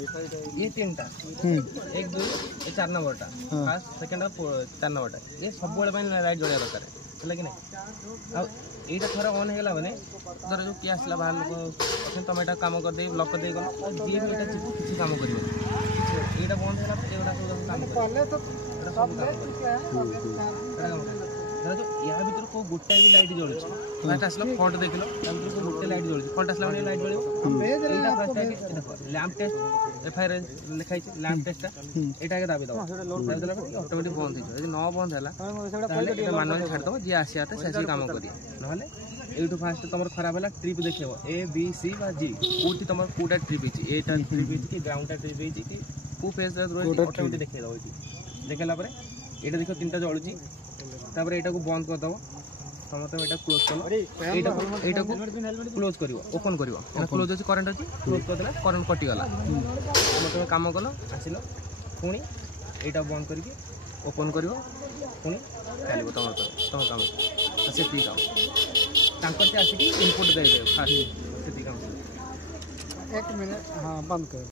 ये तीनटा एक दुई ये 4 नंबरटा फास्ट सेकंड 4 नंबरटा ये सब लाइट जलिया दरकार है कि नहीं एटा थोड़ा ऑन होगा मैंने धर जो किए आसला बाहर लोग तुम यहाँ कम करदे ब्लॉक करदे गल जी भी यहाँ किसी काम कर यहाँ बंद है या भर को गोटे भी लाइट जलुच फास्ट आसला फ्रंट देख लो भर गोटे लाइट जलुच फ्रंट आसला लाइट जल लैंप टेस्ट एफआईआर लिखाई लैंप टेस्ट यहाँ दाबी दब ऑटोमेटिक बंद हो न बंद है मानुआली छाड़द जी आसा से कम कर ना ये फास्ट तुम खराब है ट्रिप देखो ए बी सी जी कौटी तुम कौटा ट्रिप एटा ट्रिप कि ग्राउंड ट्रिप कि कौ फेज ऑटोमेटिक देखा दब देखला ये देख 3टा जलुची तापर एटा को बंद कर दबो समस्त एटा क्लोज कर एटा को क्लोज करिवो ओपन करिवो क्लोज अछि करंट अछि क्लोज कर देला करंट कटि गला तुम काम कलो आसिलो पुणी एटा बंद करके ओपन करिवो पुणी चलिबो तुम काम से पी काम तांकर से आसी इनपुट दे दे फास्ट से पी काम 1 मिनट हां बंद कर।